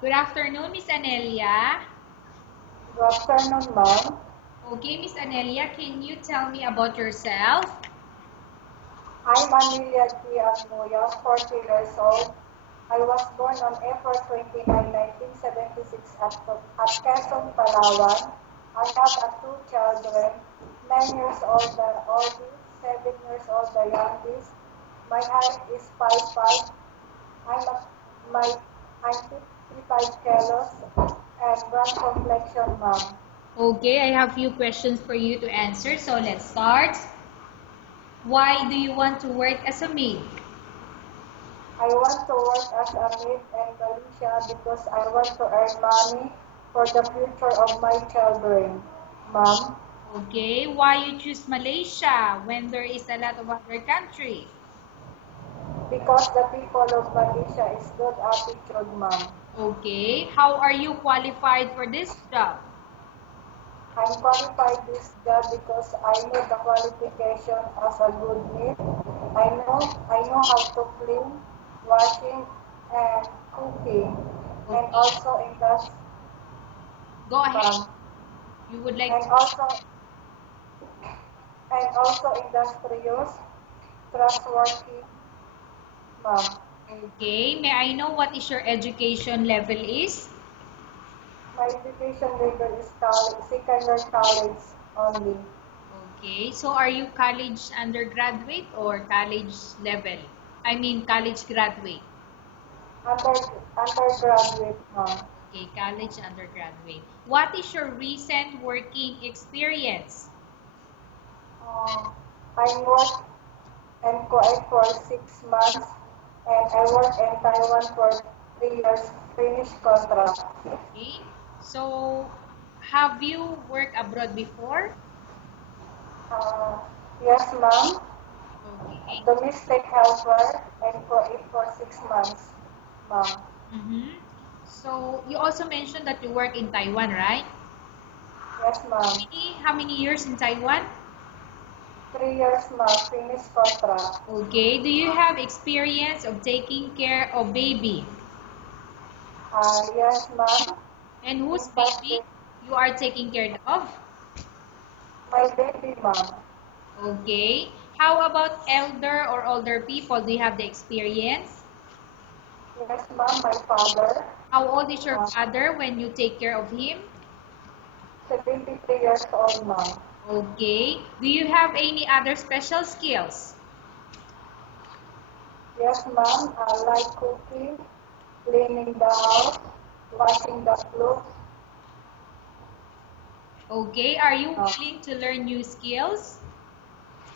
Good afternoon, Miss Anelia. Good afternoon, ma'am. Okay, Miss Anelia, can you tell me about yourself? I'm Amelia G. Agmuya, 40 years old. I was born on April 29, 1976 at Quezon, Palawan. I have two children, 9 years old the oldest, 7 years old the youngest. My height is 5'5". I'm a, my, I'm 55 kilos and brown complexion, ma'am. Okay, I have few questions for you to answer, so let's start. Why do you want to work as a maid? I want to work as a maid in Malaysia because I want to earn money for the future of my children, ma'am. Okay, why you choose Malaysia when there is a lot of other countries? Because the people of Malaysia is good attitude, ma'am. Okay, how are you qualified for this job? I'm qualified this job because I know the qualification as a good maid. I know how to clean, washing, and cooking, and Okay, also industry, go ahead. ma'am, You would like and to... also industrious, trustworthy, ma'am. Okay, may I know what is your education level is? My education level is college, second year college only. Okay, so are you college undergraduate or college level? I mean college graduate. Undergraduate, ma'am. Okay, college undergraduate. What is your recent working experience? Um, I worked in Kuwait for 6 months and I worked in Taiwan for 3 years, finished contract. Okay, so have you worked abroad before? Uh, yes, ma'am. Okay. Domestic helper in Kuwait for 6 months, ma'am. Mm-hmm. So you also mentioned that you work in Taiwan, right? Yes, ma'am. How many years in Taiwan? 3 years, ma'am, finished contract. Okay, do you have experience of taking care of baby? Yes, ma'am. And whose In past baby you are taking care of? my baby, ma'am. Okay. How about elder or older people? Do you have the experience? Yes, ma'am, my father. How old is your Uh, father when you take care of him? 73 years old, ma'am. Okay. Do you have any other special skills? Yes, ma'am, I like cooking, cleaning the house, washing the clothes. Okay. Are you Uh, willing to learn new skills?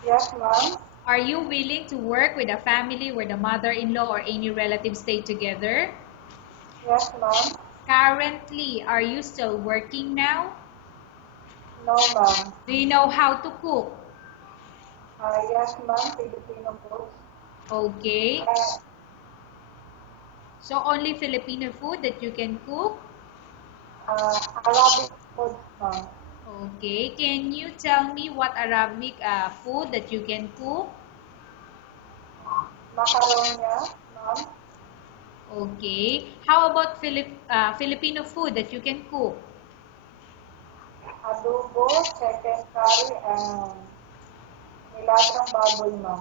yes, ma'am. Are you willing to work with a family where the mother-in-law or any relatives stay together? Yes, ma'am. Currently, are you still working now? No, ma'am. Do you know how to cook? Yes, ma'am, Filipino food. Okay. Uh, So only Filipino food that you can cook? Arabic food, ma'am. Okay. Can you tell me what Arabic food that you can cook? Macaronia, ma'am. Okay. How about Filipino food that you can cook? Adobo, chicken curry, and nilagang baboy, ma'am.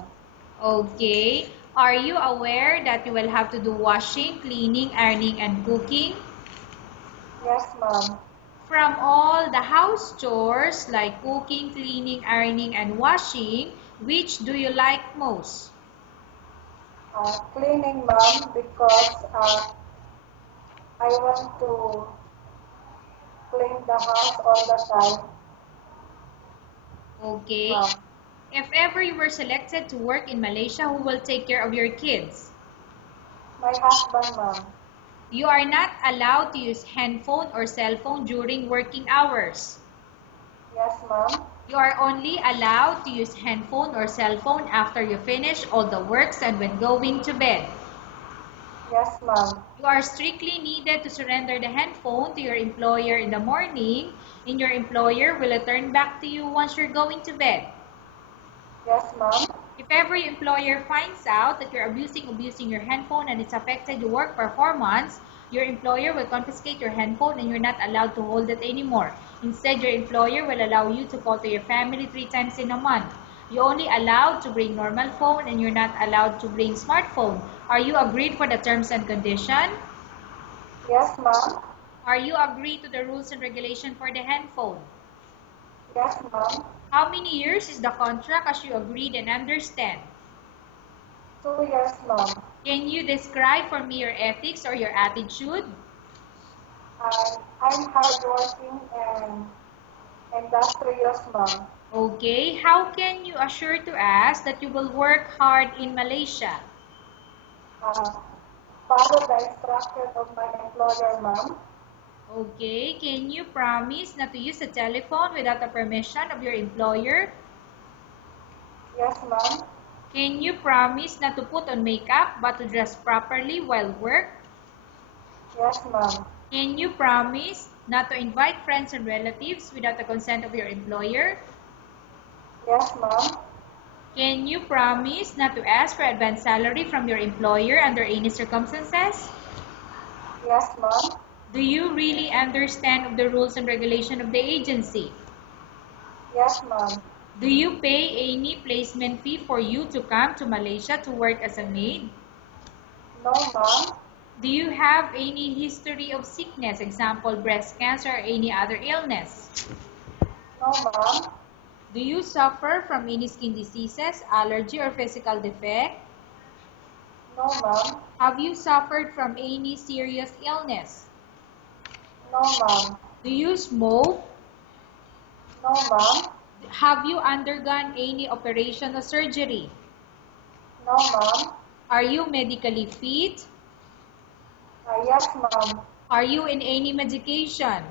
Okay. Are you aware that you will have to do washing, cleaning, ironing, and cooking? Yes, ma'am. From all the house chores like cooking, cleaning, ironing, and washing, which do you like most? Cleaning, ma'am, because I want to clean the house all the time, Okay. ma'am. If ever you were selected to work in Malaysia, who will take care of your kids? My husband, ma'am. You are not allowed to use handphone or cell phone during working hours. Yes, ma'am. You are only allowed to use handphone or cell phone after you finish all the works and when going to bed. Yes, ma'am. You are strictly needed to surrender the handphone to your employer in the morning, and your employer will return back to you once you're going to bed. Yes, ma'am. If ever your employer finds out that you're abusing your handphone and it's affected your work performance, Your employer will confiscate your handphone and you're not allowed to hold it anymore. Instead, your employer will allow you to call to your family 3 times in a month. You're only allowed to bring normal phone and you're not allowed to bring smartphone. Are you agreed for the terms and condition? Yes, ma'am. Are you agreed to the rules and regulation for the handphone? Yes, ma'am. How many years is the contract as you agreed and understand? 2 years, ma'am. Can you describe for me your ethics or your attitude? I'm hardworking and industrious, ma'am. Okay, how can you assure to us that you will work hard in Malaysia? Follow the instruction of my employer, ma'am. Okay, can you promise not to use a telephone without the permission of your employer? Yes, ma'am. Can you promise not to put on makeup but to dress properly while work? Yes, ma'am. Can you promise not to invite friends and relatives without the consent of your employer? Yes, ma'am. Can you promise not to ask for advance salary from your employer under any circumstances? Yes, ma'am. Do you really understand the rules and regulation of the agency? Yes, ma'am. Do you pay any placement fee for you to come to Malaysia to work as a maid? No, ma'am. Do you have any history of sickness, example breast cancer or any other illness? No, ma'am. Do you suffer from any skin diseases, allergy or physical defect? No, ma'am. Have you suffered from any serious illness? No, ma'am. Do you smoke? No, ma'am. Have you undergone any operation or surgery? No, ma'am. Are you medically fit? Yes, ma'am. Are you in any medication?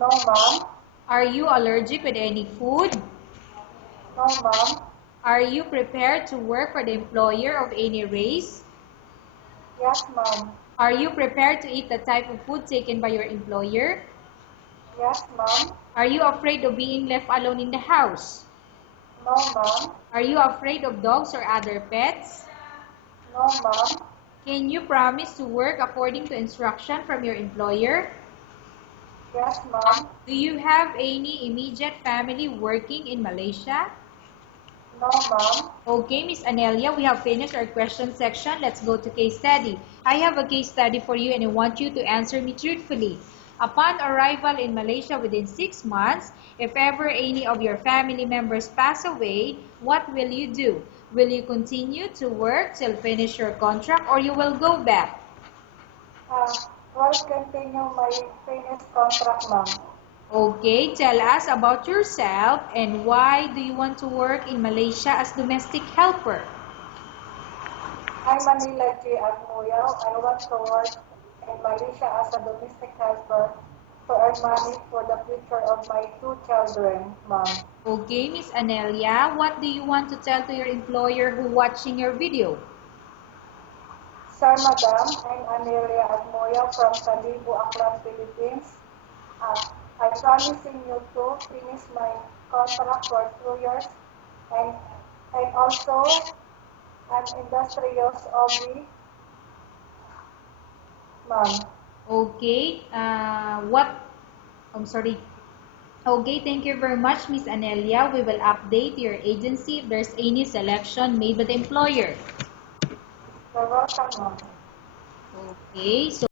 No, ma'am. Are you allergic with any food? No, ma'am. Are you prepared to work for the employer of any race? Yes, ma'am. Are you prepared to eat the type of food taken by your employer? Yes, ma'am. Are you afraid of being left alone in the house? No, ma'am. Are you afraid of dogs or other pets? No, ma'am. Can you promise to work according to instruction from your employer? Yes, ma'am. Do you have any immediate family working in Malaysia? No, ma'am. Okay, Miss Anelia, we have finished our question section. Let's go to case study. I have a case study for you and I want you to answer me truthfully. Upon arrival in Malaysia within 6 months, if ever any of your family members pass away, what will you do? Will you continue to work till finish your contract or you will go back? Will continue my finished contract, ma'am. Okay, tell us about yourself and why do you want to work in Malaysia as domestic helper? I'm Manila G. Agmuyaw. I want to work in Malaysia as a domestic helper to earn money for the future of my 2 children, ma'am. Okay, Miss Anelia, what do you want to tell to your employer who watching your video? Sir, Madam, I'm Amelia Agmoya from Calibo, Aklan, Philippines. I'm promising you to finish my contract for 2 years and also an industrious hobby, ma'am. Okay, I'm sorry. Okay, thank you very much, Miss Anelia. We will update your agency if there's any selection made by the employer. You're welcome, ma'am. Okay, so